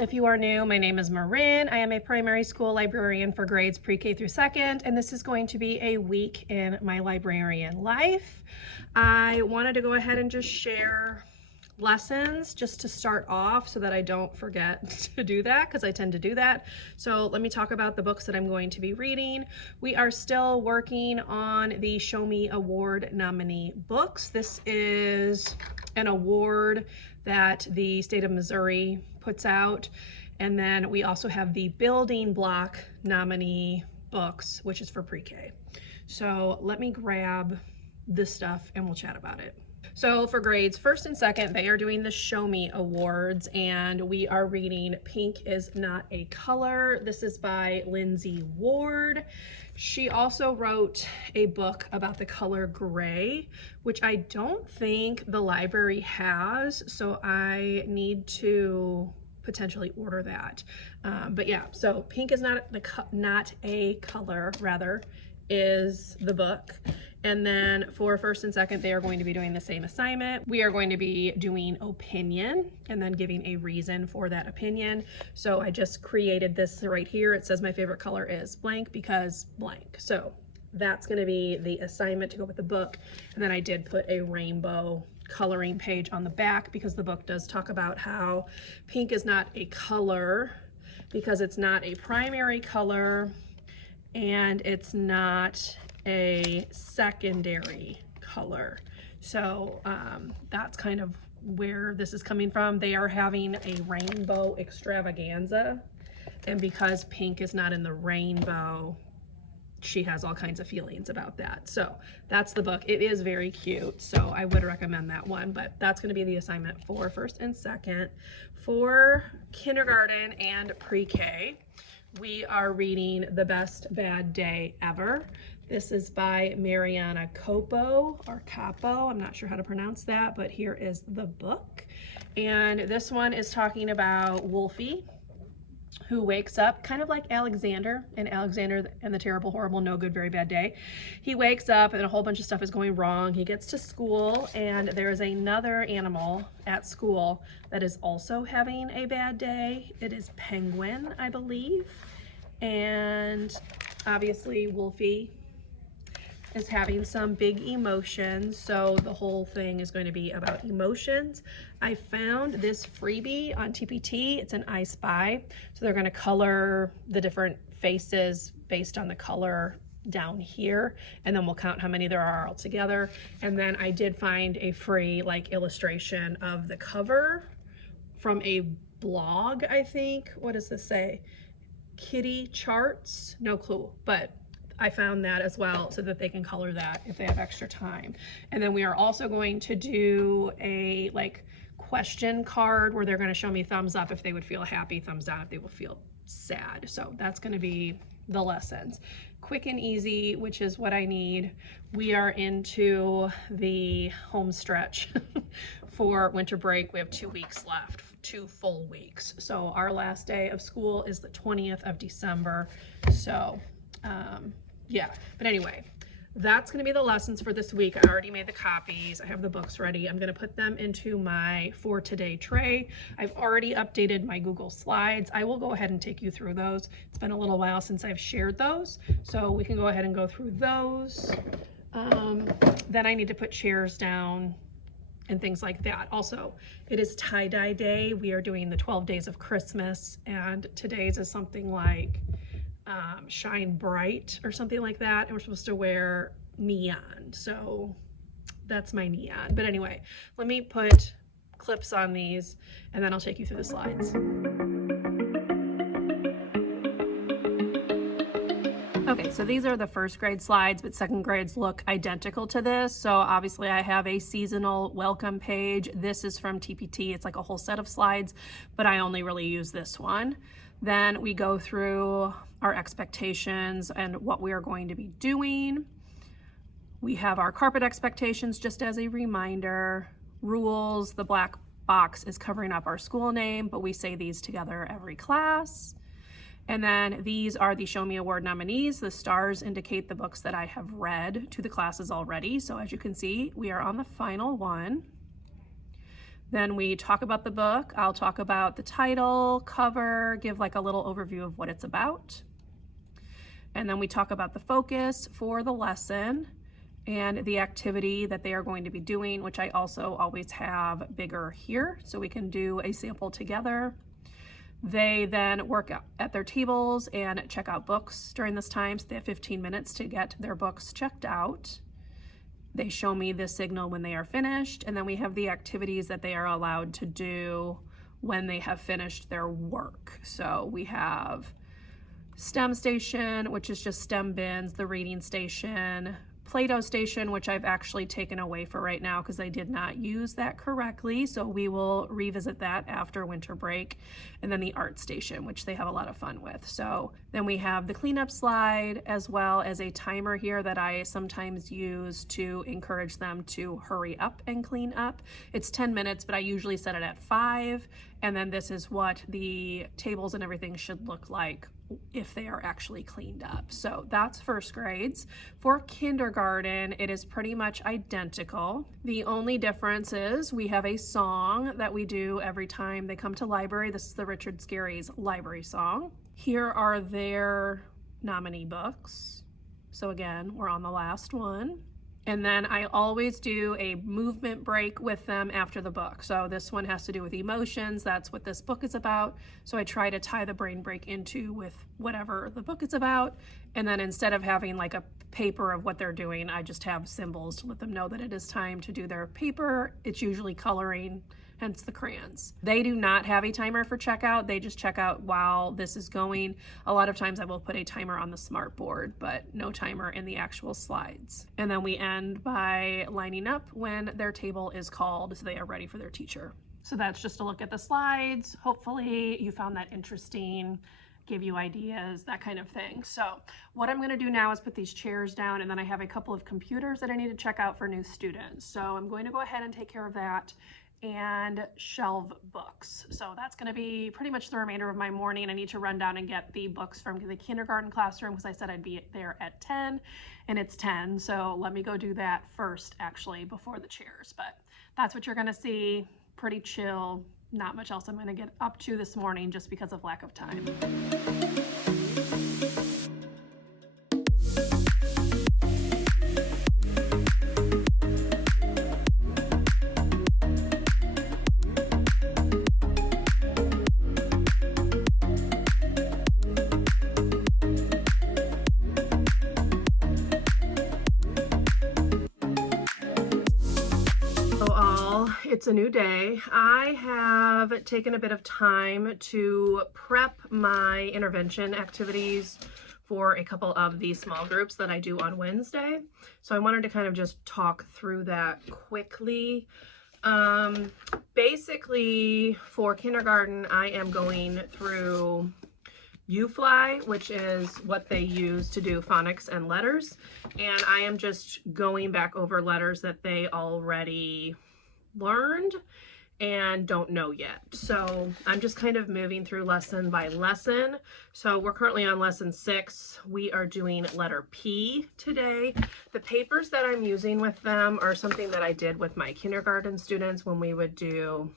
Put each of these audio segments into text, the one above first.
if you are new, my name is Marin. I am a primary school librarian for grades pre-K through second, and this is going to be a week in my librarian life. I wanted to go ahead and just share lessons just to start off so that I don't forget to do that, because I tend to do that. So let me talk about the books that I'm going to be reading. We are still working on the Show Me Award nominee books. This is an award that the state of Missouri puts out. And then we also have the Building Block nominee books, which is for pre-K. So let me grab this stuff and we'll chat about it. So for grades first and second, they are doing the Show Me Awards, and we are reading Pink is Not a Color. This is by Lindsay Ward. She also wrote a book about the color gray, which I don't think the library has, so I need to potentially order that. But yeah, so Pink is Not a Color, rather, is the book. And then for first and second, they are going to be doing the same assignment. We are going to be doing opinion and then giving a reason for that opinion. So I just created this right here. It says my favorite color is blank because blank. So that's going to be the assignment to go with the book. And then I did put a rainbow coloring page on the back because the book does talk about how pink is not a color because it's not a primary color and it's not a secondary color. So that's kind of where this is coming from. They are having a rainbow extravaganza, and because pink is not in the rainbow, she has all kinds of feelings about that. So that's the book. It is very cute, so I would recommend that one, but that's going to be the assignment for first and second. For kindergarten and pre-K, we are reading The Best Bad Day Ever. This is by Mariana Capo, or Capo, I'm not sure how to pronounce that, but here is the book. And this one is talking about Wolfie, who wakes up kind of like Alexander in Alexander and the Terrible, Horrible, No Good, Very Bad Day. He wakes up and a whole bunch of stuff is going wrong. He gets to school and there is another animal at school that is also having a bad day. It is Penguin, I believe. And obviously Wolfie is having some big emotions, so the whole thing is going to be about emotions. I found this freebie on TPT. It's an I Spy, so they're going to color the different faces based on the color down here, and then we'll count how many there are all together. And then I did find a free illustration of the cover from a blog, I think. What does this say? Kitty Charts? No clue, but I found that as well so that they can color that if they have extra time. And then we are also going to do a question card where they're going to show me thumbs up if they would feel happy, thumbs down if they will feel sad. So that's going to be the lessons. Quick and easy, which is what I need. We are into the home stretch for winter break. We have 2 weeks left, 2 full weeks. So our last day of school is the 20th of December. So yeah, but anyway, that's going to be the lessons for this week. I already made the copies. I have the books ready. I'm going to put them into my For Today tray. I've already updated my Google Slides. I will go ahead and take you through those. It's been a little while since I've shared those, so we can go ahead and go through those. Then I need to put chairs down and things like that. Also, it is tie-dye day. We are doing the 12 days of Christmas, and today's is something like Shine Bright or something like that, and we're supposed to wear neon, so that's my neon. But anyway, let me put clips on these and then I'll take you through the slides. Okay, so these are the first grade slides, but second grades look identical to this. So obviously I have a seasonal welcome page. This is from TPT. It's like a whole set of slides, but I only really use this one. Then we go through our expectations and what we are going to be doing. We have our carpet expectations just as a reminder. Rules, the black box is covering up our school name, but we say these together every class. And then these are the Show Me Award nominees. The stars indicate the books that I have read to the classes already. So as you can see, we are on the final one. Then we talk about the book. I'll talk about the title, cover, give like a little overview of what it's about. And then we talk about the focus for the lesson and the activity that they are going to be doing, which I also always have bigger here so we can do a sample together. They then work at their tables and check out books during this time. So they have 15 minutes to get their books checked out. They show me the signal when they are finished, and then we have the activities that they are allowed to do when they have finished their work. So we have STEM station, which is just STEM bins, the reading station, Play-Doh station, which I've actually taken away for right now because I did not use that correctly. So we will revisit that after winter break. And then the art station, which they have a lot of fun with. So then we have the cleanup slide as well as a timer here that I sometimes use to encourage them to hurry up and clean up. It's 10 minutes, but I usually set it at 5. And then this is what the tables and everything should look like if they are actually cleaned up. So that's first grades. For kindergarten, it is pretty much identical. The only difference is we have a song that we do every time they come to library. This is the Richard Scarry's library song. Here are their nominee books. So again, we're on the last one. And then I always do a movement break with them after the book. So this one has to do with emotions. That's what this book is about. So I try to tie the brain break into with whatever the book is about. And then instead of having like a paper of what they're doing, I just have symbols to let them know that it is time to do their paper. It's usually coloring, hence the crayons. They do not have a timer for checkout. They just check out while this is going. A lot of times I will put a timer on the smart board, but no timer in the actual slides. And then we end by lining up when their table is called so they are ready for their teacher. So that's just a look at the slides. Hopefully you found that interesting, gave you ideas, that kind of thing. So what I'm going to do now is put these chairs down, and then I have a couple of computers that I need to check out for new students. So I'm going to go ahead and take care of that and shelve books. So that's going to be pretty much the remainder of my morning. I need to run down and get the books from the kindergarten classroom because I said I'd be there at 10 and it's 10. So let me go do that first actually before the chairs. But that's what you're going to see. Pretty chill. Not much else I'm going to get up to this morning just because of lack of time. It's a new day. I have taken a bit of time to prep my intervention activities for a couple of the small groups that I do on Wednesday. So I wanted to kind of just talk through that quickly. Basically for kindergarten, I am going through UFly, which is what they use to do phonics and letters. And I am just going back over letters that they already learned and don't know yet. So I'm just kind of moving through lesson by lesson. So we're currently on lesson 6. We are doing letter P today. The papers that I'm using with them are something that I did with my kindergarten students when we would do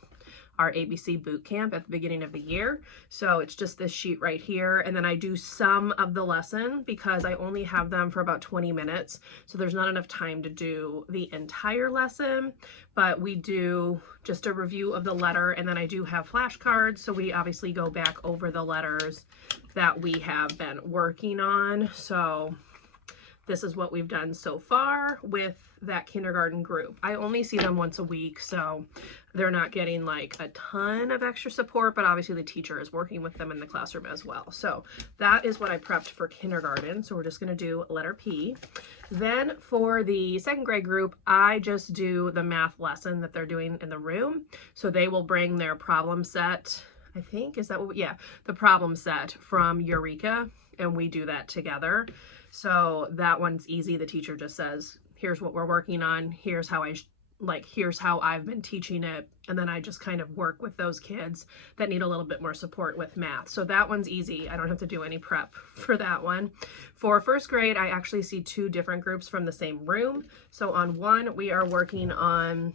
our ABC boot camp at the beginning of the year. So it's just this sheet right here. And then I do some of the lesson because I only have them for about 20 minutes. So there's not enough time to do the entire lesson, but we do just a review of the letter. And then I do have flashcards. So we obviously go back over the letters that we have been working on. So this is what we've done so far with that kindergarten group. I only see them once a week, so they're not getting like a ton of extra support, but obviously the teacher is working with them in the classroom as well. So that is what I prepped for kindergarten. So we're just gonna do letter P. Then for the second grade group, I just do the math lesson that they're doing in the room. So they will bring their problem set, I think, is that what, yeah, the problem set from Eureka, and we do that together. So that one's easy. The teacher just says, here's what we're working on. Here's how here's how I've been teaching it. And then I just kind of work with those kids that need a little bit more support with math. So that one's easy. I don't have to do any prep for that one. For first grade, I actually see 2 different groups from the same room. So on one, we are working on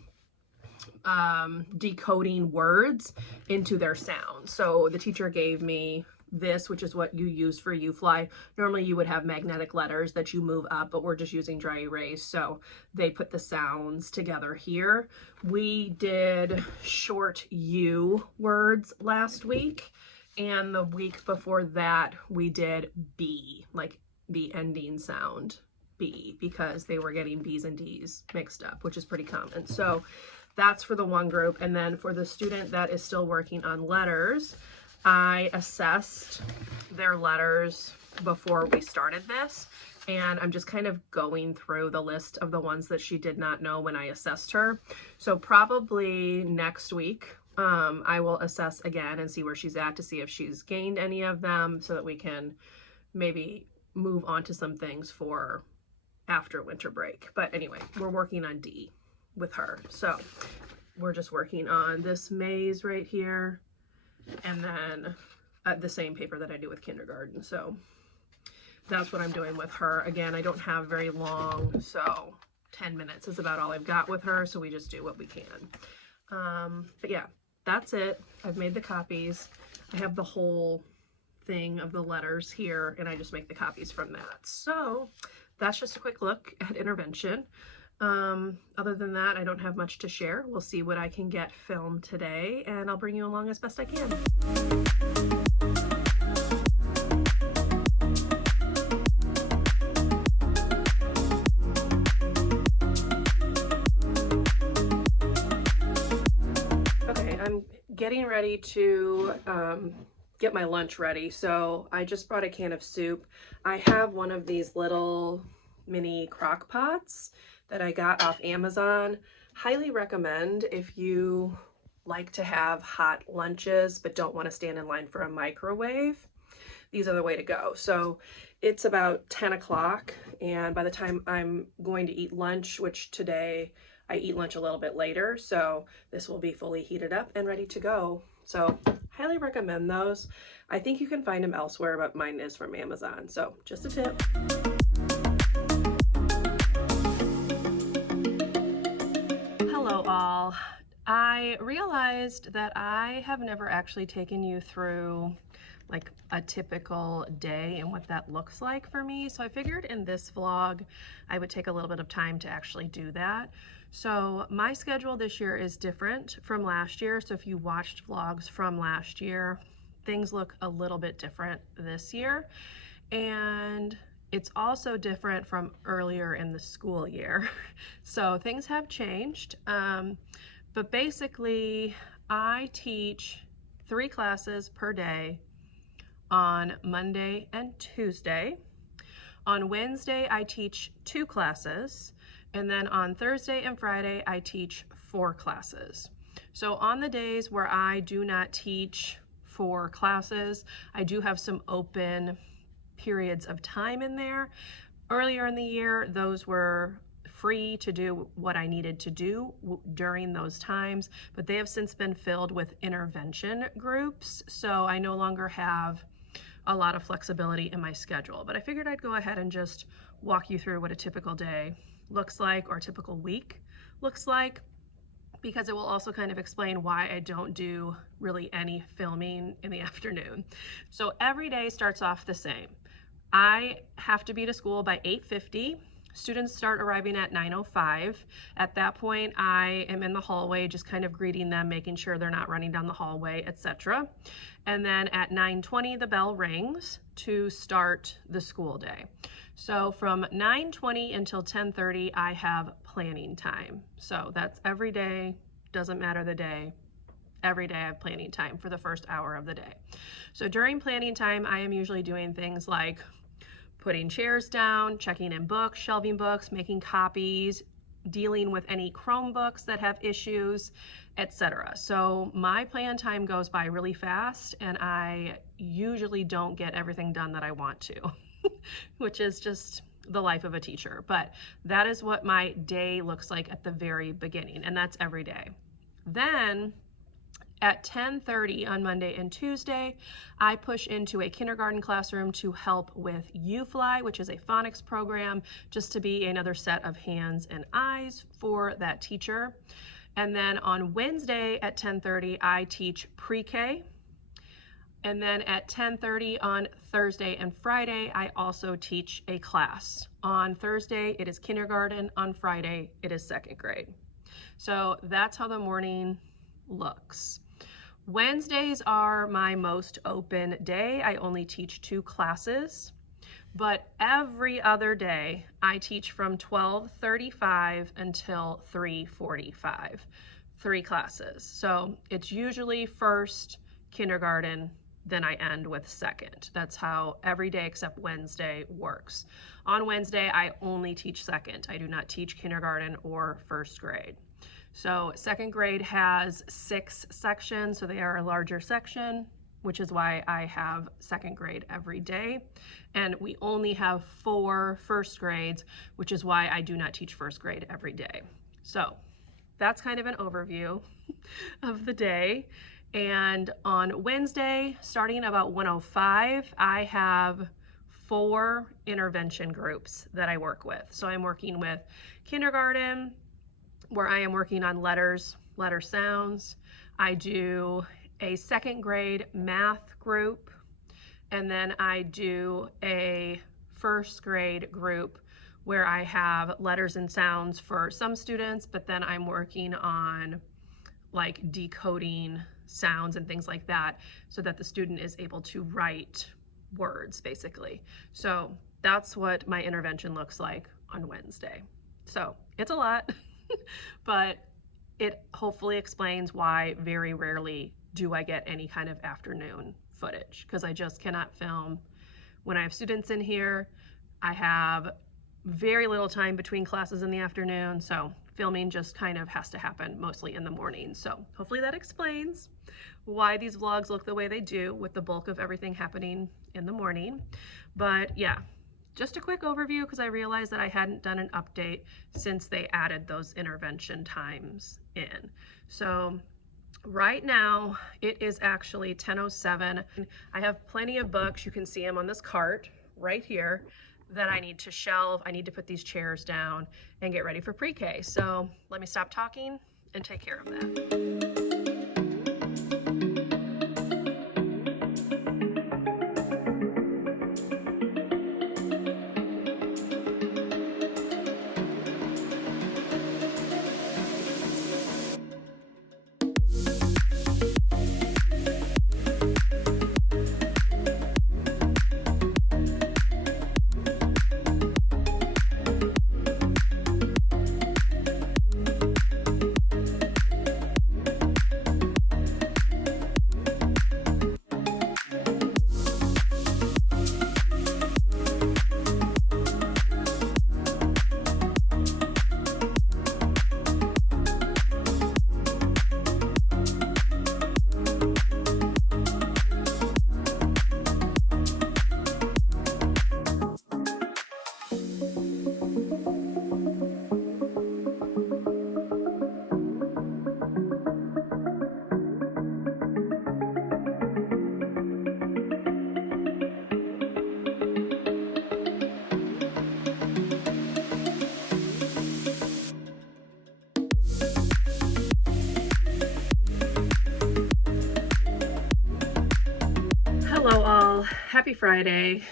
decoding words into their sound. So the teacher gave me this, which is what you use for U-Fly. Normally you would have magnetic letters that you move up, but we're just using dry erase. So they put the sounds together here. We did short U words last week. And the week before that, we did B, like the ending sound B, because they were getting B's and D's mixed up, which is pretty common. So that's for the one group. And then for the student that is still working on letters, I assessed their letters before we started this. And I'm just kind of going through the list of the ones that she did not know when I assessed her. So probably next week, I will assess again and see where she's at to see if she's gained any of them so that we can maybe move on to some things for after winter break. But anyway, we're working on D with her. So we're just working on this maze right here and then the same paper that I do with kindergarten. So that's what I'm doing with her. Again, I don't have very long, so 10 minutes is about all I've got with her. So we just do what we can. But yeah, that's it. I've made the copies. I have the whole thing of the letters here and I just make the copies from that. So that's just a quick look at intervention. Other than that, I don't have much to share. We'll see what I can get filmed today and I'll bring you along as best I can. Okay, I'm getting ready to get my lunch ready. So I just brought a can of soup. I have one of these little mini crock pots that I got off Amazon. Highly recommend if you like to have hot lunches but don't want to stand in line for a microwave. These are the way to go. So it's about 10 o'clock and by the time I'm going to eat lunch, which today I eat lunch a little bit later, so this will be fully heated up and ready to go. So highly recommend those. I think you can find them elsewhere, but mine is from Amazon. So just a tip. Hello all. I realized that I have never actually taken you through like a typical day and what that looks like for me. So I figured in this vlog, I would take a little bit of time to actually do that. So my schedule this year is different from last year. So if you watched vlogs from last year, things look a little bit different this year. And it's also different from earlier in the school year. So things have changed. But basically, I teach 3 classes per day on Monday and Tuesday. On Wednesday, I teach 2 classes. And then on Thursday and Friday, I teach 4 classes. So on the days where I do not teach 4 classes, I do have some open periods of time in there. Earlier in the year, those were free to do what I needed to do during those times, but they have since been filled with intervention groups. So I no longer have a lot of flexibility in my schedule, but I figured I'd go ahead and just walk you through what a typical day looks like or a typical week looks like, because it will also kind of explain why I don't do really any filming in the afternoon. So every day starts off the same. I have to be to school by 8:50. Students start arriving at 9:05. At that point, I am in the hallway just kind of greeting them, making sure they're not running down the hallway, etc. And then at 9:20, the bell rings to start the school day. So from 9:20 until 10:30, I have planning time. So that's every day, doesn't matter the day. Every day I have planning time for the first hour of the day. So during planning time, I am usually doing things like putting chairs down, checking in books, shelving books, making copies, dealing with any Chromebooks that have issues, etc. So my plan time goes by really fast and I usually don't get everything done that I want to, which is just the life of a teacher. But that is what my day looks like at the very beginning, and that's every day. Then at 10:30 on Monday and Tuesday, I push into a kindergarten classroom to help with U-Fly, which is a phonics program, just to be another set of hands and eyes for that teacher. And then on Wednesday at 10:30, I teach pre-K. And then at 10:30 on Thursday and Friday, I also teach a class. On Thursday, it is kindergarten. On Friday, it is second grade. So that's how the morning looks. Wednesdays are my most open day. I only teach 2 classes, but every other day I teach from 12:35 until 3:45, 3 classes. So it's usually first kindergarten, then I end with second. That's how every day except Wednesday works. On Wednesday, I only teach second. I do not teach kindergarten or first grade. So second grade has 6 sections, so they are a larger section, which is why I have second grade every day. And we only have 4 first grades, which is why I do not teach first grade every day. So that's kind of an overview of the day. And on Wednesday, starting about 1:05, I have 4 intervention groups that I work with. So I'm working with kindergarten, where I am working on letters, letter sounds. I do a second grade math group, and then I do a first grade group where I have letters and sounds for some students, but then I'm working on like decoding sounds and things like that so that the student is able to write words basically. So that's what my intervention looks like on Wednesday. So it's a lot, but it hopefully explains why very rarely do I get any kind of afternoon footage, because I just cannot film when I have students in here. I have very little time between classes in the afternoon, so filming just kind of has to happen mostly in the morning. So hopefully that explains why these vlogs look the way they do, with the bulk of everything happening in the morning. But yeah, just a quick overview, because I realized that I hadn't done an update since they added those intervention times in. So right now it is actually 10:07. I have plenty of books. You can see them on this cart right here that I need to shelve. I need to put these chairs down and get ready for pre-K. So let me stop talking and take care of that. Hello all, happy Friday.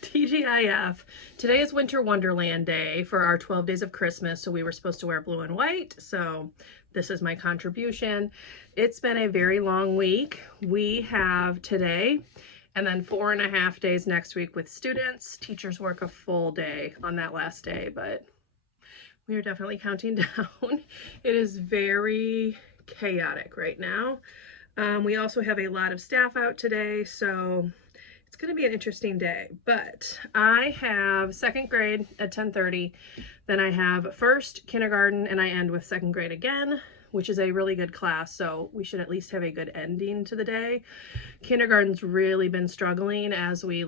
TGIF. Today is Winter Wonderland Day for our 12 Days of Christmas, so we were supposed to wear blue and white, so this is my contribution. It's been a very long week. We have today and then 4.5 days next week with students. Teachers work a full day on that last day, but we are definitely counting down. It is very chaotic right now. We also have a lot of staff out today, so it's going to be an interesting day. But I have second grade at 10:30, then I have first kindergarten, and I end with second grade again, which is a really good class, so we should at least have a good ending to the day. Kindergarten's really been struggling as we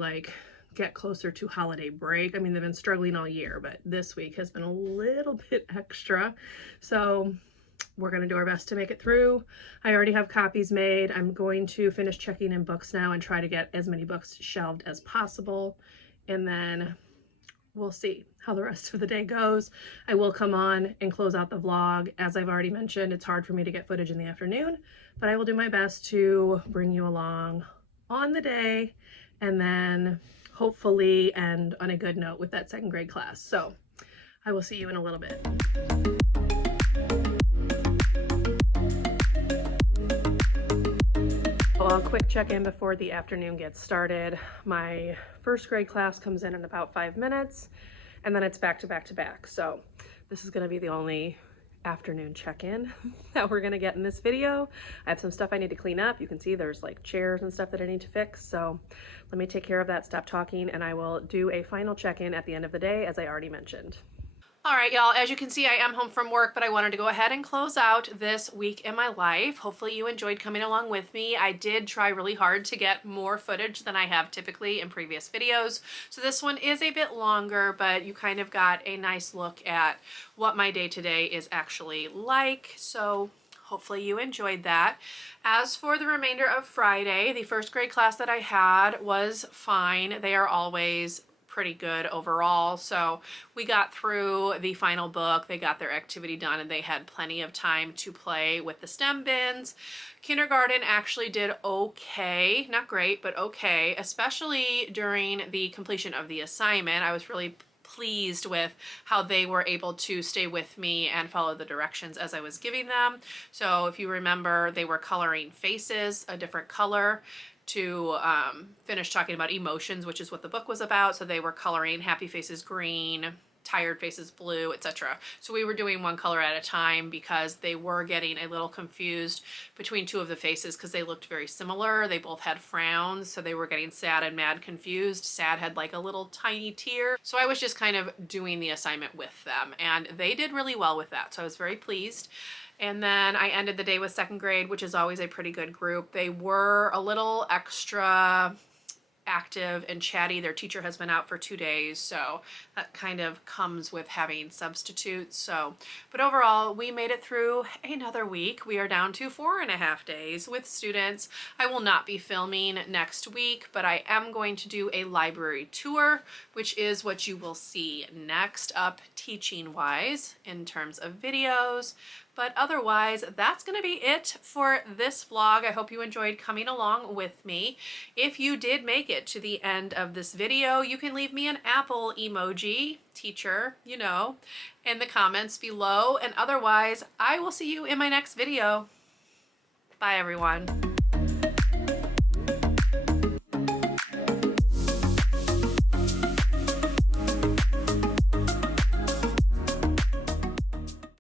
get closer to holiday break. I mean, they've been struggling all year, but this week has been a little bit extra. So we're going to do our best to make it through. I already have copies made. I'm going to finish checking in books now and try to get as many books shelved as possible. And then we'll see how the rest of the day goes. I will come on and close out the vlog. As I've already mentioned, it's hard for me to get footage in the afternoon, but I will do my best to bring you along on the day and then hopefully end on a good note with that second grade class. So I will see you in a little bit. A quick check-in before the afternoon gets started. My first grade class comes in about 5 minutes, and then it's back to back to back. So this is going to be the only afternoon check-in that we're going to get in this video. I have some stuff I need to clean up. You can see there's like chairs and stuff that I need to fix. So let me take care of that, stop talking, and I will do a final check-in at the end of the day, as I already mentioned. All right, y'all, as you can see, I am home from work, but I wanted to go ahead and close out this week in my life. Hopefully you enjoyed coming along with me. I did try really hard to get more footage than I have typically in previous videos. So this one is a bit longer, but you kind of got a nice look at what my day-to-day is actually like. So hopefully you enjoyed that. As for the remainder of Friday, the first grade class that I had was fine. They are always pretty good overall. So we got through the final book, they got their activity done, and they had plenty of time to play with the STEM bins. Kindergarten actually did okay, not great, but okay, especially during the completion of the assignment. I was really pleased with how they were able to stay with me and follow the directions as I was giving them. So if you remember, they were coloring faces a different color to finish talking about emotions, which is what the book was about. So they were coloring happy faces green, tired faces blue, etc. So we were doing one color at a time because they were getting a little confused between two of the faces because they looked very similar. They both had frowns, so they were getting sad and mad confused. Sad had like a little tiny tear. So I was just kind of doing the assignment with them, and they did really well with that. So I was very pleased. And then I ended the day with second grade, which is always a pretty good group. They were a little extra active and chatty. Their teacher has been out for 2 days, so that kind of comes with having substitutes. So, but overall, we made it through another week. We are down to 4.5 days with students. I will not be filming next week, but I am going to do a library tour, which is what you will see next up teaching-wise in terms of videos. But otherwise, that's going to be it for this vlog. I hope you enjoyed coming along with me. If you did make it to the end of this video, you can leave me an apple emoji, teacher, you know, in the comments below. And otherwise, I will see you in my next video. Bye, everyone.